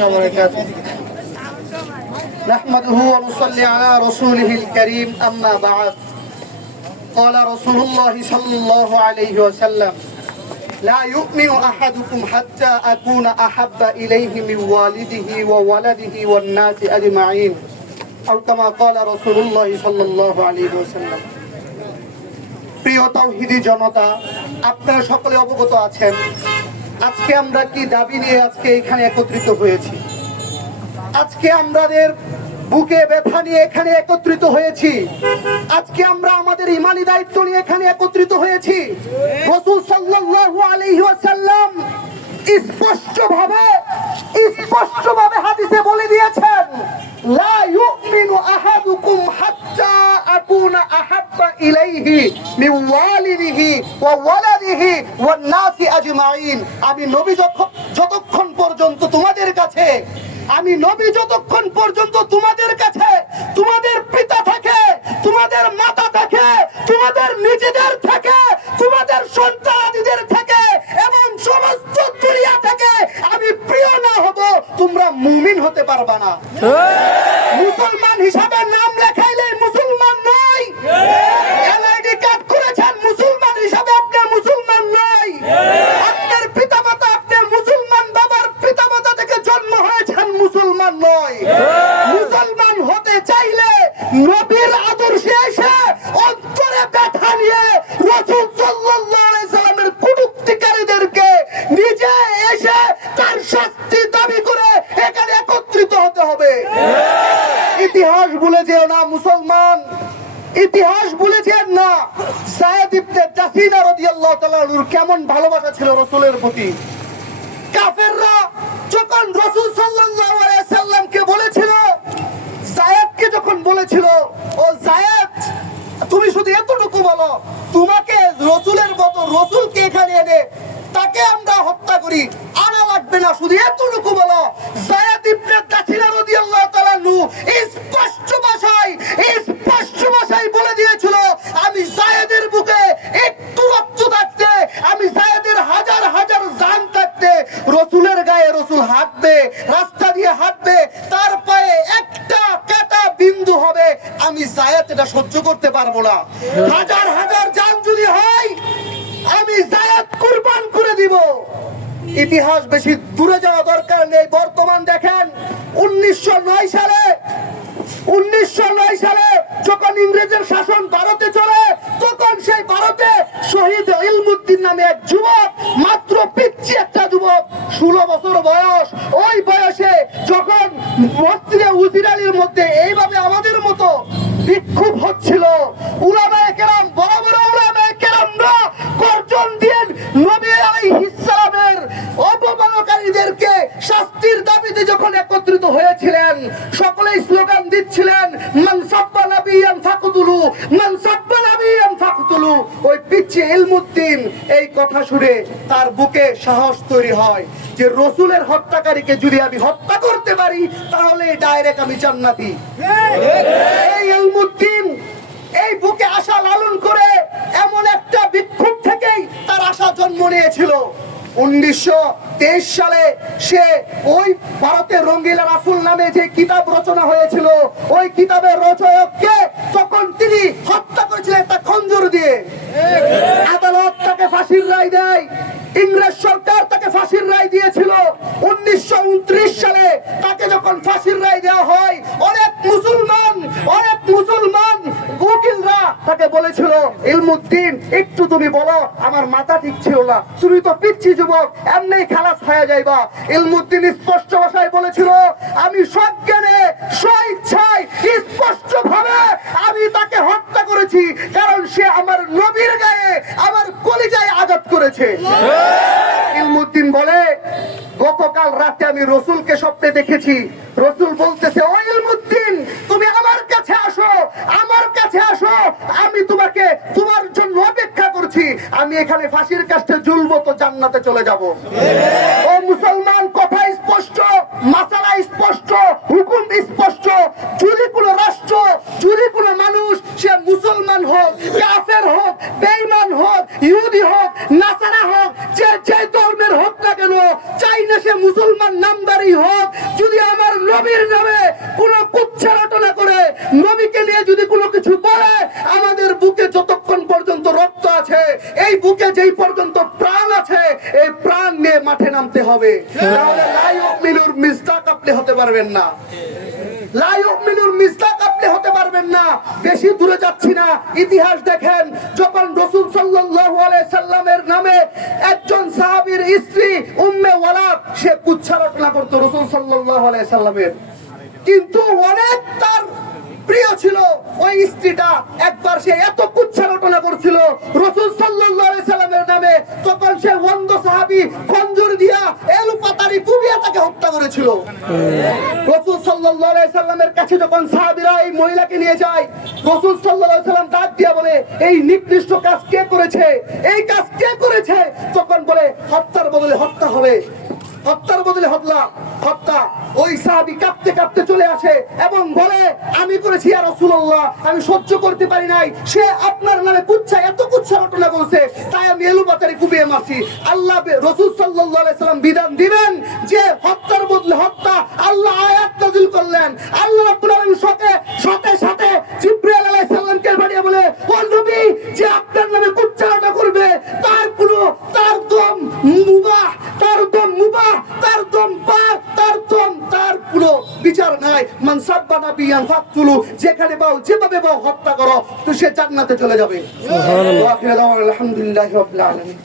وبركاته نحمده ونصلي على رسوله الكريم أما بعد قال رسول الله صلى الله عليه وسلم لا يؤمن أحدكم حتى أكون أحب إليه من والده وولده والناس أجمعين أو كما قال رسول الله صلى الله عليه وسلم প্রিয় তাওহীদি জনতা, আপনারা সকলে অবগত আছেন আজকে আমরা কি দাবি নিয়ে আজকে এখানে একত্রিত হয়েছি। আজকে আমাদের বুকে ব্যথা নিয়ে এখানে একত্রিত হয়েছি। আজকে আমরা আমাদের ঈমানি দায়িত্ব নিয়ে এখানে একত্রিত হয়েছি। রাসূল সাল্লাল্লাহু আলাইহি ওয়াসাল্লাম স্পষ্টভাবে হাদিসে বলে দিয়েছেন, লা ইউমিনু আহাদুকুম হাত্তা আকুনা আহাব্বা ইলাইহি মিন ওয়ালিদিহি ওয়া ওয়ালাদিহি ওয়ান নাসি আজমাইন। আমি নবী যতক্ষণ পর্যন্ত তোমাদের কাছে তোমাদের পিতা থেকে, তোমাদের মাতা থেকে, তোমাদের নিজেদের থেকে, তোমাদের সন্তানাদিদের থেকে এবং সমস্ত দুনিয়া থেকে আমি প্রিয় না হব, তোমরা মুমিন হতে পারবা না। মুসলমান হিসাবে নাম লেখাইলে মুসলমান নয়। এলআইডি কার্ড করেছেন মুসলমান হিসাবে আপনি মুসলমান নয়। আপনার পিতামাতা, আপনি মুসলমান বাবার পিতামাতা থেকে জন্ম হয়েছেন, মুসলমান নয়। মুসলমান হতে চাইলে নবীর আদর্শে এসে অন্তরে ব্যথা নিয়ে রাসূল সাল্লাল্লাহু আলাইহি সাল্লামের কটূক্তিকারীদেরকে নিজে এসে তার শাস্তি দাবি করে এখানে একত্রিত হতে হবে। ইতিহাস ভুলে যেও না মুসলমান, ইতিহাস ভুলে যেন না। যায়েদ ইবনে জাসিনা রাদিয়াল্লাহু তাআলা আনহুর কেমন ভালোবাসা ছিল রাসূলের প্রতি। কাফেররা যখন রাসূল সাল্লাল্লাহু আলাইহি সাল্লামকে বলেছিল, যায়েদকে যখন বলেছিল, ও যায়েদ তুমি শুধু এতটুকু বলো, তোমাকে রাসূলের মতো রাসূলকে এখানে এনে তাকে আমরা হত্যা করি, আনা লাগবে না, শুধু এতটুকু বলো। যায়েদ ইবনে জাসিনা রাদিয়াল্লাহু তাআলা আনহু স্পষ্ট ভাষায় বলে দিয়েছিল, আমি যায়েদের বুকে একটু রক্ত থাকতে, আমি যায়েদের হাজার হাজার জান থাকতে, রাসূলের গায়ে রাসূল হাঁটবে, রাস্তা দিয়ে হাঁটবে, তার পায়ে একটা কাটা বিন্দু হবে, আমি যায়েদ এটা সহ্য করতে পারবো না। হাজার হাজার জান যদি হয় আমি যায়েদ কুরবান করে দিব। ইতিহাস বেশি দূরে যাওয়া দরকার নেই। বর্তমান দেখেন 1909 সালে যখন ইংরেজের শাসন ভারতে চলে, তখন সেই ভারতে শহীদ ইলমুদ্দিন নামে এক যুবক, মাত্র পিচ্চি একটা যুবক, 16 বছর বয়স, ওই বয়সে যখন মসজিদে উজির আলীর মধ্যে এইভাবে আমাদের মতো বিক্ষোভ হচ্ছিল, উলামায়ে কেরাম, বড় বড় উলামায়ে কেরামরা গর্জন দিয়ে নবী আলাইহিস সালামের অপমানকারীদেরকে শাস্তির দাবিতে যখন একত্রিত হয়েছিলেন, সকলেই স্লোগান দিচ্ছিলেন, মান সাব্বা নাবিয়ান ফাকতুলু, মান সাব্বা নাবিয়ান ফাকতুলু। ওই পিচ্চি ইলমুদ্দিন এই কথা শুনে তার বুকে সাহস তৈরি হয় যে রাসূলের হত্যাকারীকে যদি আমি হত্যা করতে পারি তাহলে ডাইরেক্ট আমি জান্নাতি। এই ইলমুদ্দিন এই বুকে আশা লালন করে এমন একটা বিক্ষোভ থেকেই তার আশা জন্ম নিয়েছিল। 1923 সালে সে ওই ভারতের রঙ্গিলা রাসূল নামে যে কিতাব রচনা হয়েছিল, ওই কিতাবের রচয়ককে তখন তিনি হত্যা করেছিলেন একটা খঞ্জর দিয়ে। আদালত তাকে ফাঁসির রায় দেয়, ইংরেজ সরকার তাকে ফাঁসির রায় দিয়েছিল। 1929 সালে তাকে যখন ফাঁসির রায় দেওয়া হয়, অনেক মুসলমান উকিলরা তাকে বলেছিল, ইলমুদ্দিন একটু তুমি বলো, আমার মাথা ঠিক ছিল না, তুমি তো পিচ্ছি যুবক, এমনি খালাস হয়ে যাইবা। ইলমুদ্দিন স্পষ্ট ভাষায় বলেছিল, আমি সজ্ঞানে স্বইচ্ছায় স্পষ্টভাবে আমি তাকে হত্যা করেছি, কারণ সে আমার নবীর গায়ে, আমার কলিজায় আঘাত করেছে। ইলমুদ্দিন বলে, গতকাল রাতে আমি রাসূলকে স্বপ্নে দেখেছি, রাসূল বলতেছে, ও ইলমুদ্দিন তুমি আমার কাছে আসো, আমি তোমার জন্য অপেক্ষা করছি, আমি এখানে ফাঁসির কাস্টে ঝুলবো তো জান্নাতে চলে যাব। ও মুসলমান, কথা স্পষ্ট, মাসালা স্পষ্ট, হুকুম স্পষ্ট। যদি কোনো রাষ্ট্র, যদি কোনো মানুষ, সে মুসলমান হোক, কাফের হোক, বেঈমান হোক, ইহুদি হোক, নাসারা হোক, যে ধর্মের হোক না কেন, চাই না সে মুসলমান নামদারি হোক, হবে, তাহলে লা ইউমিনুর মিসদাক আপনি হতে পারবেন না। লা ইউমিনুর মিসদাক আপনি হতে পারবেন না। বেশি দূরে যাচ্ছি না, ইতিহাস দেখেন, যখন রাসূল সাল্লাল্লাহু আলাইহি সাল্লামের নামে একজন সাহাবীর স্ত্রী উম্মে ওয়ালাদ সে কুচ্ছা রটনা করতো রাসূল সাল্লাল্লাহু আলাইহি সাল্লামের, কিন্তু অনেক তার প্রিয় ছিল ওই স্ত্রীটা। একবার সে এত কুচ্ছা রটনা করছিল রাসূল সাল্লাল্লাহু আলাইহি সাল্লামের নামে, তখন সে অন্ধ সাহাবী খঞ্জর দিয়া এলোপাতাড়ি কুপিয়ে তাকে হত্যা করেছিল। রাসূল সাল্লাল্লাহু আলাইহি সাল্লামের কাছে যখন সাহাবীরা এই মহিলাকে নিয়ে যায়, রাসূল সাল্লাল্লাহু আলাইহি সাল্লাম ডাক দিয়া বলে, এই নিকৃষ্ট কাজ কে করেছে, এই কাজ কে করেছে? তখন বলে, হত্যার বদলে হত্যা হবে, হত্যার বদলে হত্যা। ওই সাহাবী কাঁপতে কাঁপতে চলে আসে এবং বলে, আমি করেছি ইয়া রাসূলুল্লাহ, আমি সহ্য করতে পারি নাই, সে আপনার নামে এত কুচ্ছা রটনা করছে, তাই আমি এলোপাতাড়ি কুপিয়ে মারছি। আল্লাহ রাসূল সাল্লাল্লাহু আলাইহি সাল্লাম বিধান দিবেন যে হত্যার বদলে হত্যা। আল্লাহ আয়াত নাযিল করলেন, আল্লাহ রাব্বুল আলামিন সাথে সাথে জিবরাইল আলাইহিস সালামকে পাঠিয়ে বলে, ও নবী, যে আপনার নামে কুচ্ছা রটনা করবে তার দম মুবাহ, তার দম পাক, তার কোনো বিচার নাই। মান সাব্বা নাবিয়ান ফাকতুলু, যেখানে পাও যেভাবে পাও হত্যা করো, তো সে জান্নাতে চলে যাবে। সুবহানাল্লাহ। আলহামদুলিল্লাহি রাব্বিল আলামিন।